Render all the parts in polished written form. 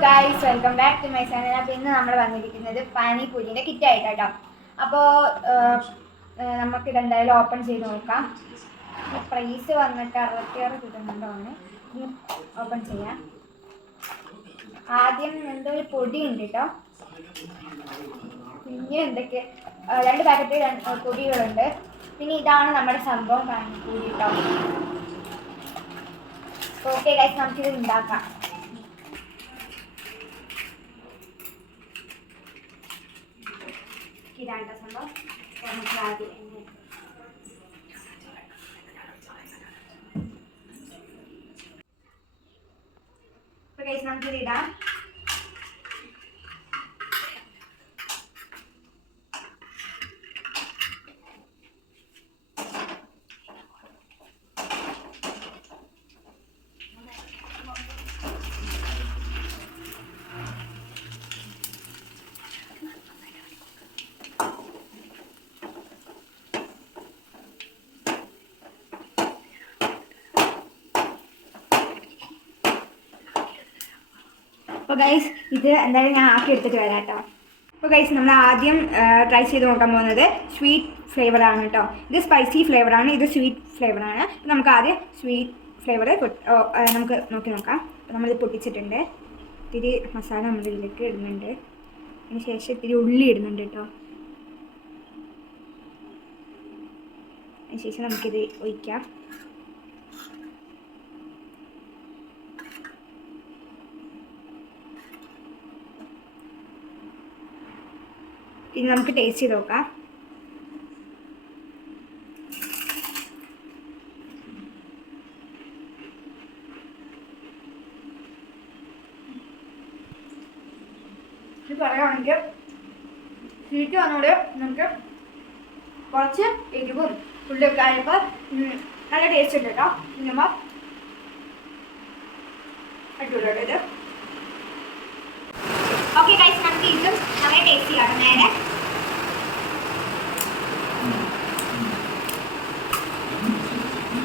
Guys, welcome back to my channel. അപ്പോൾ ഇന്ന് നമ്മൾ വന്നിരിക്കുന്നത് പാനിപൂരിൻ്റെ കിറ്റായിട്ടോ. അപ്പോൾ നമുക്കിതെന്തായാലും ഓപ്പൺ ചെയ്ത് നോക്കാം. പ്രൈസ് വന്നിട്ട് 66 കിട്ടുന്നുണ്ടോന്ന് ഓപ്പൺ ചെയ്യാം. ആദ്യം എന്തോ ഒരു പൊടി ഉണ്ട് കേട്ടോ. പിന്നെ എന്തൊക്കെ 2 പാക്കറ്റ് പൊടികളുണ്ട്. പിന്നെ ഇതാണ് നമ്മുടെ സംഭവം പാനിപൂരി കേട്ടോ. ഓക്കെ ഗൈസ്, നമുക്കിത് ഉണ്ടാക്കാം. ഇതാണ് സംഭവം. നമുക്ക് ആദ്യം നമുക്കിത് ഇടാം. അപ്പോൾ ഗൈസ്, ഇത് എന്തായാലും ഞാൻ ആക്കി എടുത്തിട്ട് വരാം കേട്ടോ. അപ്പോൾ ഗൈസ്, നമ്മൾ ആദ്യം ട്രൈ ചെയ്ത് നോക്കാൻ പോകുന്നത് സ്വീറ്റ് ഫ്ലേവറാണ് കേട്ടോ. ഇത് സ്പൈസി ഫ്ലേവറാണ്, ഇത് സ്വീറ്റ് ഫ്ലേവറാണ്. നമുക്ക് ആദ്യം സ്വീറ്റ് ഫ്ലേവർ നമുക്ക് നോക്കി നോക്കാം. അപ്പോൾ നമ്മളിത് പൊട്ടിച്ചിട്ടുണ്ട്. ഇത്തിരി മസാല നമ്മൾ ഇതിലേക്ക് ഇടുന്നുണ്ട്. അതിന് ശേഷം ഇത്തിരി ഉള്ളി ഇടുന്നുണ്ട് കേട്ടോ. അതിന് ശേഷം നമുക്കിത് ഒഴിക്കാം. ഇനി നമുക്ക് ടേസ്റ്റ് ചെയ്ത് നോക്കാം. ഇത് പറയുകയാണെങ്കിൽ സ്വീറ്റ് വന്നോടെ നമുക്ക് കുറച്ച് എരിവും ഉള്ളിയൊക്കെ ആയപ്പോൾ നല്ല ടേസ്റ്റ് ഉണ്ട് കേട്ടോ. ഇന്നുമ്പോൾ അടിപൊളിയായിട്ട് ഇത്. ഓക്കെ ഗൈസ്, നമുക്ക് ഇതും നല്ല ടേസ്റ്റി ആണ്. നേരെ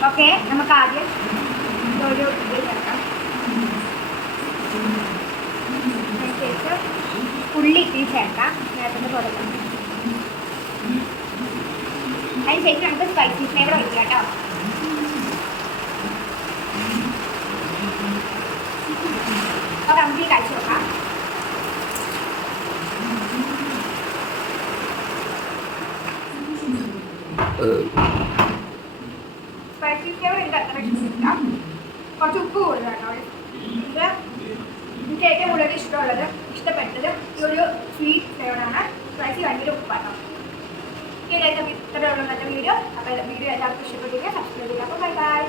ഓക്കെ, നമുക്ക് ആദ്യം ഒരു ഇത് ചേർക്കാം. അതിനുശേഷം ഉള്ളി ഇത്തിരി ചേർക്കാം. നേരത്തെ തുടങ്ങാം. അതിനുശേഷം നമുക്ക് സ്പൈസി ഫ്ലേവർ ഒഴിക്കാം കേട്ടോ. അപ്പോൾ നമുക്ക് കഴിച്ചു നോക്കാം. സ്പൈസി ഫ്ലേവർ എനിക്ക് അത്ര ഇഷ്ടമില്ല. കുറച്ച് ഉപ്പ് കൂടുതൽ കേട്ടോ. ഇത് എനിക്ക് ഏറ്റവും കൂടുതൽ ഇഷ്ടപ്പെട്ടത് ഈ ഒരു സ്വീറ്റ് ഫ്ലേവറാണ്. സ്പൈസി ഭയങ്കര ഉപ്പാട്ടോ. ഇത്രയുള്ള നല്ല വീഡിയോ. അപ്പോൾ വീഡിയോ എല്ലാവർക്കും ഇഷ്ടപ്പെട്ടില്ല. സബ്സ്ക്രൈബ് ചെയ്യുക. അപ്പോൾ ബൈ ബൈ.